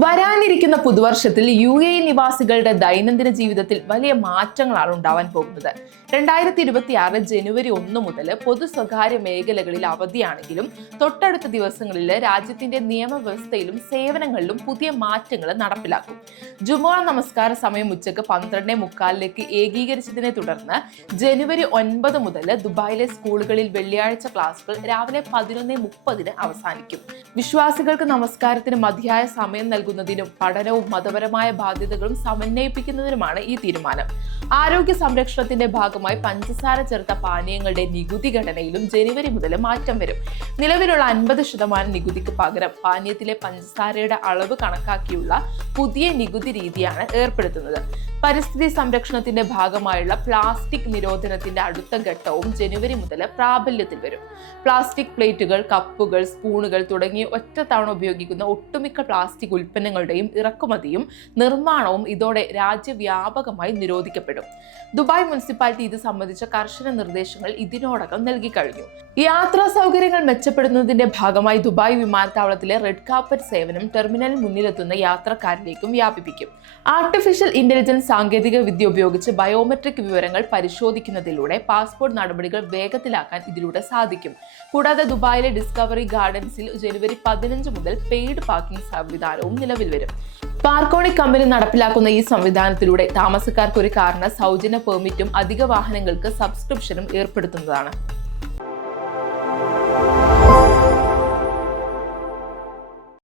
വരാനിരിക്കുന്ന പുതുവർഷത്തിൽ U A നിവാസികളുടെ ദൈനംദിന ജീവിതത്തിൽ വലിയ മാറ്റങ്ങളാണ് ഉണ്ടാവാൻ പോകുന്നത്. രണ്ടായിരത്തി ഇരുപത്തി ആറ് ജനുവരി ഒന്ന് മുതൽ പൊതു സ്വകാര്യ മേഖലകളിൽ അവധിയാണെങ്കിലും തൊട്ടടുത്ത ദിവസങ്ങളിൽ രാജ്യത്തിന്റെ നിയമവ്യവസ്ഥയിലും സേവനങ്ങളിലും പുതിയ മാറ്റങ്ങൾ നടപ്പിലാക്കും. ജുമാ നമസ്കാര സമയം ഉച്ചയ്ക്ക് പന്ത്രണ്ട് മുക്കാലിലേക്ക് ഏകീകരിച്ചതിനെ തുടർന്ന് ജനുവരി ഒൻപത് മുതൽ ദുബായിലെ സ്കൂളുകളിൽ വെള്ളിയാഴ്ച ക്ലാസുകൾ രാവിലെ പതിനൊന്ന് മുപ്പതിന് അവസാനിക്കും. വിശ്വാസികൾക്ക് നമസ്കാരത്തിന് മതിയായ സമയം നൽകുന്നതിനും പഠനവും മതപരമായ ബാധ്യതകളും സമന്വയിപ്പിക്കുന്നതിനുമാണ് ഈ തീരുമാനം. ആരോഗ്യ സംരക്ഷണത്തിന്റെ ഭാഗമായി പഞ്ചസാര ചേർത്ത പാനീയങ്ങളുടെ നികുതി ഘടനയിലും ജനുവരി മുതൽ മാറ്റം വരും. നിലവിലുള്ള അൻപത് ശതമാനം നികുതിക്ക് പകരം പാനീയത്തിലെ പഞ്ചസാരയുടെ അളവ് കണക്കാക്കിയുള്ള പുതിയ നികുതി രീതിയാണ് ഏർപ്പെടുത്തുന്നത്. പരിസ്ഥിതി സംരക്ഷണത്തിന്റെ ഭാഗമായുള്ള പ്ലാസ്റ്റിക് നിരോധനത്തിന്റെ അടുത്ത ഘട്ടവും ജനുവരി മുതൽ പ്രാബല്യത്തിൽ വരും. പ്ലാസ്റ്റിക് പ്ലേറ്റുകൾ കപ്പുകൾ സ്പൂണുകൾ തുടങ്ങി തവണ ഉപയോഗിക്കുന്ന ഒട്ടുമിക്ക പ്ലാസ്റ്റിക് ഉൽപ്പന്നങ്ങളുടെയും ഇറക്കുമതിയും നിർമ്മാണവും ഇതോടെ രാജ്യവ്യാപകമായി നിരോധിക്കപ്പെടും. ദുബായ് മുനിസിപ്പാലിറ്റി ഇത് സംബന്ധിച്ച കർശന നിർദ്ദേശങ്ങൾ ഇതിനോടകം നൽകി കഴിഞ്ഞു. യാത്രാ സൗകര്യങ്ങൾ മെച്ചപ്പെടുന്നതിന്റെ ഭാഗമായി ദുബായ് വിമാനത്താവളത്തിലെ റെഡ് കാർപ്പറ്റ് സേവനം ടെർമിനൽ മുന്നിലെത്തുന്ന യാത്രക്കാരിലേക്കും വ്യാപിപ്പിക്കും. ആർട്ടിഫിഷ്യൽ ഇന്റലിജൻസ് സാങ്കേതിക വിദ്യ ഉപയോഗിച്ച് ബയോമെട്രിക് വിവരങ്ങൾ പരിശോധിക്കുന്നതിലൂടെ പാസ്പോർട്ട് നടപടികൾ വേഗത്തിലാക്കാൻ ഇതിലൂടെ സാധിക്കും. കൂടാതെ ദുബായിലെ ഡിസ്കവറി ഗാർഡൻസിൽ ജനുവരി പതിനഞ്ച് മുതൽ പെയ്ഡ് പാർക്കിംഗ് സംവിധാനവും നിലവിൽ വരും. പാർക്കോണിക് കമ്പനി നടപ്പിലാക്കുന്ന ഈ സംവിധാനത്തിലൂടെ താമസക്കാർക്ക് ഒരു കാറിന് സൗജന്യ പെർമിറ്റും അധിക വാഹനങ്ങൾക്ക് സബ്സ്ക്രിപ്ഷനും ഏർപ്പെടുത്തുന്നതാണ്.